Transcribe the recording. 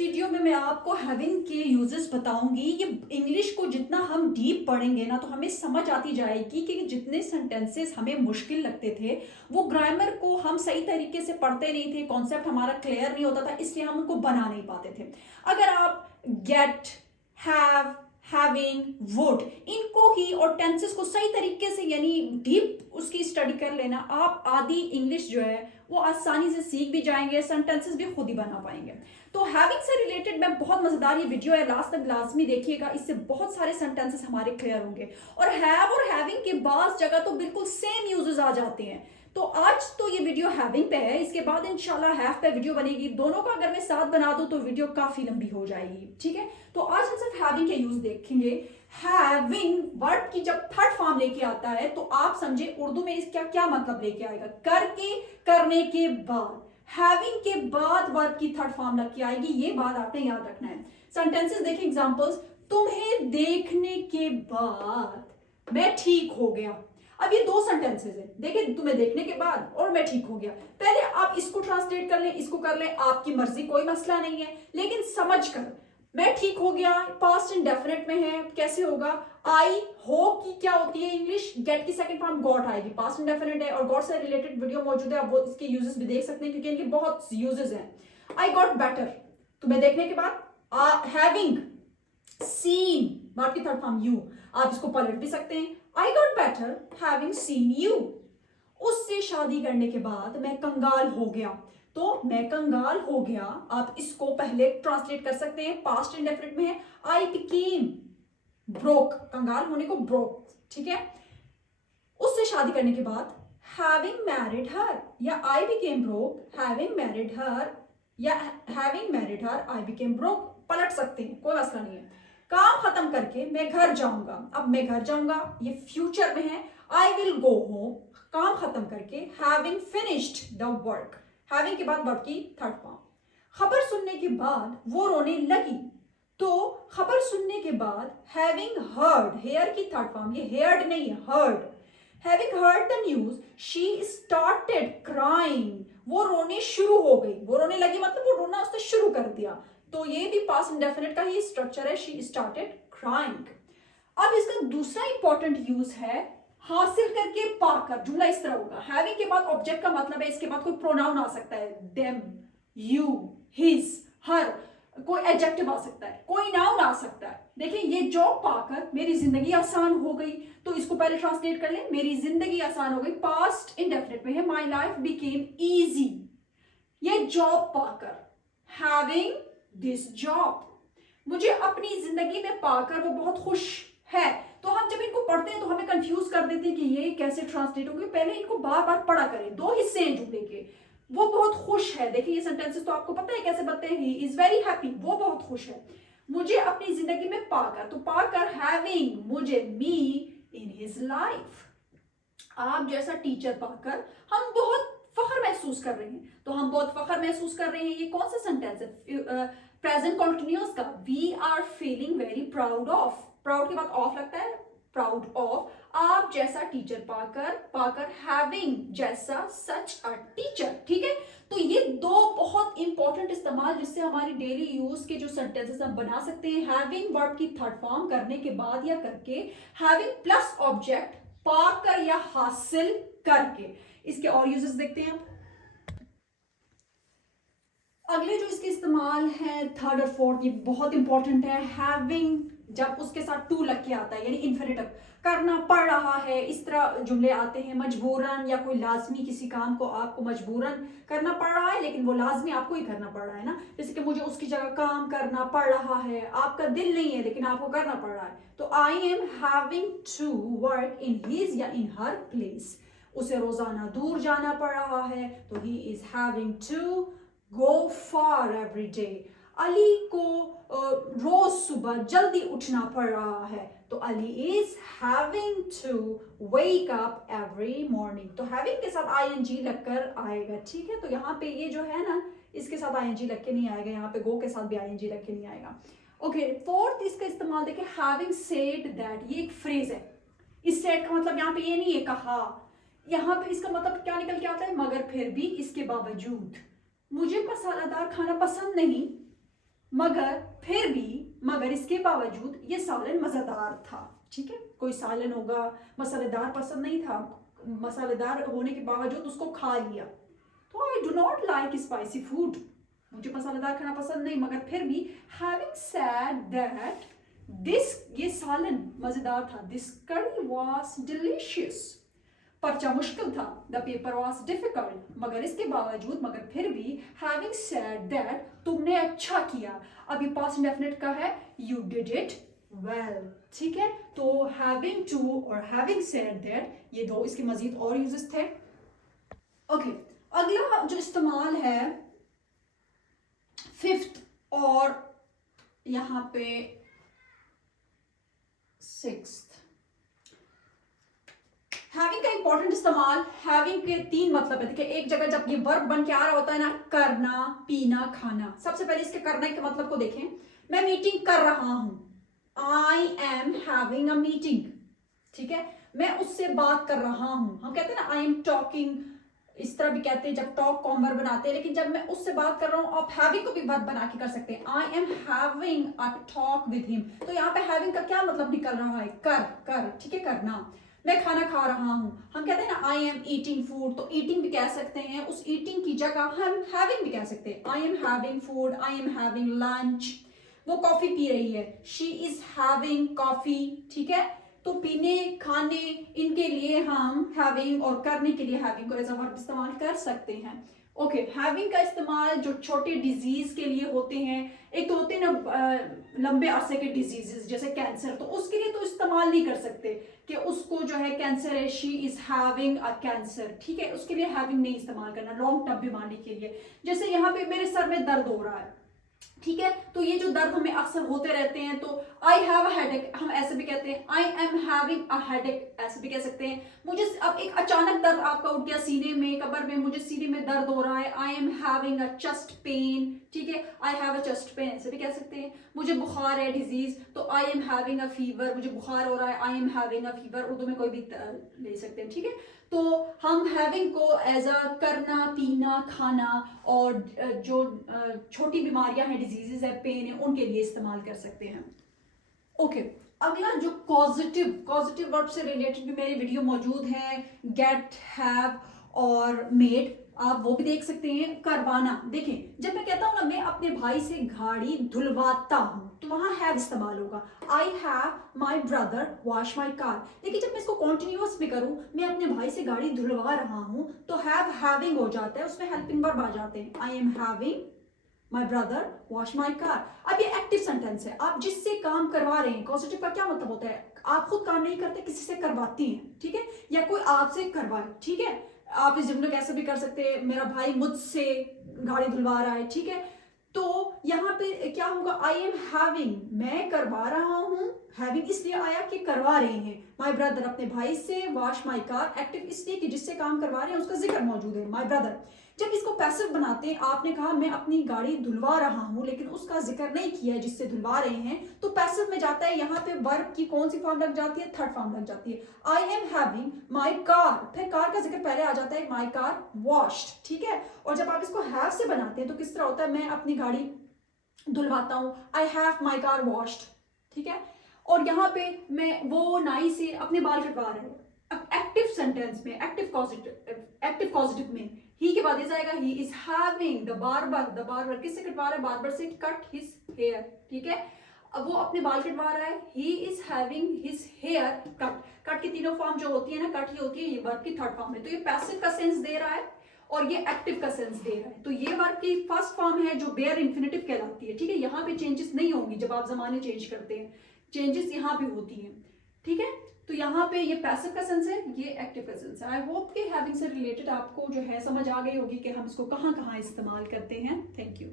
Video में मैं आपको हैविंग के यूजेस बताऊंगी। ये इंग्लिश को जितना हम डीप पढ़ेंगे ना तो हमें समझ आती जाएगी कि जितने सेंटेंसेस हमें मुश्किल लगते थे वो ग्रामर को हम सही तरीके से पढ़ते नहीं थे, कॉन्सेप्ट हमारा क्लियर नहीं होता था, इसलिए हम उनको बना नहीं पाते थे। अगर आप गेट, हैव, हैविंग, वुड इनको ही और टेंसेस को सही तरीके से यानी डीप उसकी स्टडी कर लेना, आप आधी इंग्लिश जो है वो आसानी से सीख भी जाएंगे, सेंटेंसेस भी खुद ही बना पाएंगे। तो हैविंग से रिलेटेड मैं बहुत मजेदार ये वीडियो है, लास्ट तक लाजमी देखिएगा, इससे बहुत सारे सेंटेंसेस हमारे क्लियर होंगे। और हैव और हैविंग के बाद जगह तो बिल्कुल सेम यूजेस आ जाते हैं। तो आज तो ये वीडियो हैविंग पे है, इसके बाद इंशाल्लाह हैव पे वीडियो बनेगी। दोनों का अगर मैं साथ बना दूं तो वीडियो काफी लंबी हो जाएगी, ठीक है। तो आज हम सिर्फ हैविंग के यूज देखेंगे। हैविंग वर्ड की जब थर्ड फॉर्म लेके आता है तो आप समझे उर्दू में इसका क्या मतलब लेके आएगा। करके, करने के बाद, हैविंग के बाद वर्ब की थर्ड फॉर्म लेके आएगी, ये बात आपने याद रखना है। सेंटेंसेस देखें, एग्जांपल्स। तुम्हें देखने के बाद मैं ठीक हो गया। अब ये दो सेंटेंसेस हैं, देखिए, तुम्हें देखने के बाद और मैं ठीक हो गया। पहले आप इसको ट्रांसलेट कर लें, इसको कर लें, आपकी मर्जी, कोई मसला नहीं है। लेकिन समझ कर, मैं ठीक हो गया पास्ट इंडेफिनिट में है, कैसे होगा। आई होप की क्या होती है इंग्लिश, गेट की सेकंड फॉर्म गॉट आएगी, पास्ट इंडेफिनिट है। और गॉट से रिलेटेड वीडियो मौजूद है, आप वो इसके यूजेस भी देख सकते हैं क्योंकि इनके बहुत यूजेस हैं। आई गॉट बेटर, तुम्हें देखने के बाद। हैविंग सीन वर्ब की थर्ड फॉर्म यू, आप इसको पलट भी सकते हैं। I got better having seen you. उससे शादी करने के बाद मैं कंगाल हो गया, तो मैं कंगाल हो गया, आप इसको पहले ट्रांसलेट कर सकते हैं, पास्ट इंडेफिनिट में है। आई बिकेम ब्रोक, कंगाल होने को ब्रोक, ठीक है। उससे शादी करने के बाद हैविंग मैरिड हर, या I became broke having married her, या having married her I became broke, पलट सकते हैं, कोई मसला नहीं है। काम खत्म करके मैं घर जाऊंगा, अब मैं घर जाऊंगा ये फ्यूचर में है। आई विल गो होम, काम खत्म करके, having finished the work, having के बाद वर्ब की थर्ड फॉर्म। खबर सुनने के बाद वो रोने लगी, तो खबर सुनने के बाद हैविंग हर्ड, हेयर की थर्ड फॉर्म, ये हेयर्ड नहीं है, heard. Having heard the news she started crying, वो रोने शुरू हो गई, वो रोने लगी मतलब वो रोना उसने शुरू कर दिया, तो ये भी पास्ट इंडेफिनिट का ही स्ट्रक्चर है, शी स्टार्टेड क्राइंग। अब इसका दूसरा इंपॉर्टेंट यूज है हासिल करके पाकर, जुमला इस तरह होगा। हैविंग के बाद ऑब्जेक्ट का मतलब है, इसके बाद कोई प्रोनाउन आ सकता है, देम, यू, हिज, हर, कोई एडजेक्टिव आ सकता है, कोई नाउन आ सकता है। देखिए, ये जॉब पाकर मेरी जिंदगी आसान हो गई, तो इसको पहले ट्रांसलेट कर ले, मेरी जिंदगी आसान हो गई, पास्ट इंडेफिनिट में है, माई लाइफ बिकेम इजी। ये जॉब पाकर, हैविंग दिस जॉब, मुझे अपनी जिंदगी में पाकर वो बहुत खुश है। तो हम जब इनको पढ़ते हैं तो हमें कंफ्यूज कर देते हैं कि ये कैसे ट्रांसलेट होंगे, पहले इनको बार बार पढ़ा करें। दो हिस्से हैं जुमले के, वो बहुत खुश है, देखिए ये सेंटेंसेस तो आपको पता है कैसे बनते हैं। ही इज वेरी हैप्पी, वो बहुत खुश है, मुझे अपनी जिंदगी में पाकर, तो पाकर हैविंग, मुझे, मी इन हिज लाइफ, आप जैसा टीचर पाकर हम बहुत फख्र महसूस कर रहे हैं, तो हम बहुत फख्र महसूस कर रहे हैं। ये कौन सा सेंटेंस है, प्रेजेंट कॉन्टिन्यूअस का, we are feeling very proud of, proud के बाद ऑफ लगता है, प्राउड ऑफ, आप जैसा टीचर पाकर, पाकर हैविंग जैसा सच अ टीचर, ठीक है। तो ये दो बहुत इंपॉर्टेंट इस्तेमाल जिससे हमारी डेली यूज के जो सेंटेंसेस हम बना सकते हैं। हैविंग वर्ब की थर्ड फॉर्म करने के बाद या करके, हैविंग प्लस ऑब्जेक्ट पाकर या हासिल करके। इसके और यूजेस देखते हैं। अगले जो इसके इस्तेमाल है थर्ड और फोर्थ, ये बहुत इंपॉर्टेंट है। हैविंग जब उसके साथ टू लग के आता है, यानी इन्फिनिटिव, करना पड़ रहा है, इस तरह जुमले आते हैं। मजबूरन, या कोई लाजमी किसी काम को आपको मजबूरन करना पड़ रहा है, लेकिन वो लाजमी आपको ही करना पड़ रहा है ना। जैसे कि मुझे उसकी जगह काम करना पड़ रहा है, आपका दिल नहीं है लेकिन आपको करना पड़ रहा है, तो I am having to work in his या इन हर प्लेस। उसे रोजाना दूर जाना पड़ रहा है, तो he is having to go for every day. Ali को रोज सुबह जल्दी उठना पड़ रहा है, तो Ali is having to wake up every morning. तो हैविंग के साथ आईएनजी लगकर आएगा, ठीक है। तो यहाँ पे ये जो है ना, इसके साथ आईएनजी लग के नहीं आएगा, यहाँ पे गो के साथ भी आईएनजी लग के नहीं आएगा। ओके, फोर्थ इसका इस्तेमाल देखिए, हैविंग सेड दैट, ये एक फ्रेज है। इस सेड का मतलब यहाँ पे ये नहीं है कहा, यहाँ पे इसका मतलब क्या निकल के आता है, मगर फिर भी, इसके बावजूद, मुझे मसालेदार खाना पसंद नहीं, मगर फिर भी, मगर इसके बावजूद ये सालन मज़ेदार था। ठीक है, कोई सालन होगा मसालेदार पसंद नहीं था, मसालेदार होने के बावजूद उसको खा लिया। तो I do not like spicy food, मुझे मसालेदार खाना पसंद नहीं, मगर फिर भी हैविंग सेड दैट दिस, ये सालन मजेदार था, दिस करी वॉज डिलीशियस। पर्चा मुश्किल था, द पेपर वॉज डिफिकल्ट, मगर इसके बावजूद, मगर फिर भी, हैविंग सेड दैट, तुमने अच्छा किया। अभी पास्ट इंडेफिनिट का है, यू डिड इट वेल। ठीक है, तो हैविंग टू और हैविंग सेड दैट, ये दो इसके मजीद और यूजेस थे। ओके, अगला जो इस्तेमाल है फिफ्थ और यहां पे सिक्स्थ, हैविंग का इंपॉर्टेंट इस्तेमाल। हैविंग के तीन मतलब है। देखिए, एक जगह जब ये वर्ब बन के आ रहा होता है ना, करना, पीना, खाना। सबसे पहले इसके करने के मतलब को देखें। मैं मीटिंग कर रहा हूं, आई एम हैविंग अ मीटिंग। ठीक है, मैं उससे बात कर रहा हूं, हम कहते हैं ना आई एम टॉकिंग, इस तरह भी कहते हैं जब टॉक को हम वर्ब बनाते हैं। लेकिन जब मैं उससे बात कर रहा हूं, आप हैविंग को भी वर्ब बना के कर सकते हैं। आई am having a talk with him. तो यहाँ पे हैविंग का क्या मतलब निकल रहा है, कर। ठीक है, करना। मैं खाना खा रहा हूं, हम कहते हैं ना आई एम ईटिंग फूड, तो ईटिंग भी कह सकते हैं, उस ईटिंग की जगह हम हैविंग भी कह सकते हैं। आई am having food, I am having lunch. वो कॉफी पी रही है, शी इज हैविंग कॉफी। ठीक है, तो पीने, खाने, इनके लिए हम हैविंग, और करने के लिए हैविंग को एज अ वर्ब इस्तेमाल कर सकते हैं। ओके, हैविंग का इस्तेमाल जो छोटे डिजीज के लिए होते हैं, एक तो होते हैं ना लंबे अरसे के डिजीजेस जैसे कैंसर, तो उसके लिए तो इस्तेमाल नहीं कर सकते कि उसको जो है कैंसर है, she is having a cancer. ठीक है, उसके लिए हैविंग नहीं इस्तेमाल करना लॉन्ग टर्म बीमारी के लिए। जैसे यहाँ पे मेरे सर में दर्द हो रहा है, ठीक है, तो ये जो दर्द हमें अक्सर होते रहते हैं, तो आई हैव अ हेडेक हम ऐसे भी कहते हैं, आई एम हैविंग अ हेडेक ऐसे भी कह सकते हैं। मुझे अब एक अचानक दर्द आपका उठ गया सीने में, कमर में, मुझे सीने में दर्द हो रहा है, आई am having a chest pain. ठीक है, I have a chest pain ऐसे भी कह सकते हैं। मुझे बुखार है, डिजीज, तो I am having a fever, मुझे बुखार हो रहा है, आई am having a fever. Urdu में कोई भी ले सकते हैं। ठीक है, तो हम हैविंग को एज अ करना, पीना, खाना, और जो छोटी बीमारियां हैं, डिजीजेस है, पेन है, उनके लिए इस्तेमाल कर सकते हैं। ओके, अगला जो पॉजिटिव वर्ब से रिलेटेड भी मेरी वीडियो मौजूद है, गेट, हैव और मेड, आप वो भी देख सकते हैं। करवाना, देखें, जब मैं कहता हूं ना मैं अपने भाई से गाड़ी धुलवाता हूं, तो वहां हैव इस्तेमाल होगा। I have my brother wash my car. देखिए, जब मैं इसको कॉन्टिन्यूअस भी करूं, मैं अपने भाई से गाड़ी धुलवा रहा हूं, तो हैविंग हो जाता है, उसमें हेल्पिंग वर्ब आ जाते हैं। आई am having my brother wash my car. अब ये एक्टिव सेंटेंस है, आप जिससे काम करवा रहे हैं। पॉजिटिव का क्या मतलब होता है, आप खुद काम नहीं करते, किसी से करवाती हैं। ठीक है, या कोई आपसे करवाए। ठीक है, आप इस जुमले कैसे भी कर सकते हैं, मेरा भाई मुझसे गाड़ी धुलवा रहा है। ठीक है, तो यहाँ पे क्या होगा, आई एम हैविंग, मैं करवा रहा हूं, हैविंग इसलिए आया कि करवा रहे हैं, माई ब्रदर अपने भाई से, वॉश माई कार एक्टिव इसलिए कि जिससे काम करवा रहे हैं उसका जिक्र मौजूद है, माई ब्रदर। जब इसको पैसिव बनाते हैं, आपने कहा मैं अपनी गाड़ी धुलवा रहा हूं, लेकिन उसका जिक्र नहीं किया है जिससे धुलवा रहे हैं, तो पैसिव में जाता है। यहाँ पे वर्ब की कौन सी फॉर्म लग जाती है, थर्ड फॉर्म लग जाती है। आई एम हैविंग माई कार, फिर कार का जिक्र पहले आ जाता है, माई कार वॉश्ड। ठीक है, और जब आप इसको हैव से बनाते हैं तो किस तरह होता है, मैं अपनी गाड़ी धुलवाता हूं, I have my car washed. ठीक है, और यहाँ पे मैं, वो नाई से अपने बाल कटवा रहे हैं। अब एक्टिव सेंटेंस में, एक्टिव पॉजिटिव में ही के बाद जाएगा, ही इज हैविंग, द बार्बर किससे कटवा रहा है, बार्बर से, कट हिज हेयर। ठीक है, अब वो अपने बाल कटवा रहा है, he is having his hair cut की तीनों फॉर्म जो होती है ना, कट ही होती है, ये वर्ब की थर्ड फॉर्म है। तो ये पैसिव का सेंस दे रहा है और ये एक्टिव का सेंस दे रहा है। तो ये वर्ब की फर्स्ट फॉर्म है जो बेयर इन्फिनेटिव कहलाती है। ठीक है, यहाँ पे चेंजेस नहीं होंगी जब आप जमाने चेंज करते हैं, चेंजेस यहाँ पे होती हैं। ठीक है, तो यहाँ पे ये पैसिव का सेंस है, ये एक्टिव का सेंस है। आई होप कि हैविंग से रिलेटेड आपको जो है समझ आ गई होगी कि हम इसको कहाँ कहाँ इस्तेमाल करते हैं। Thank you.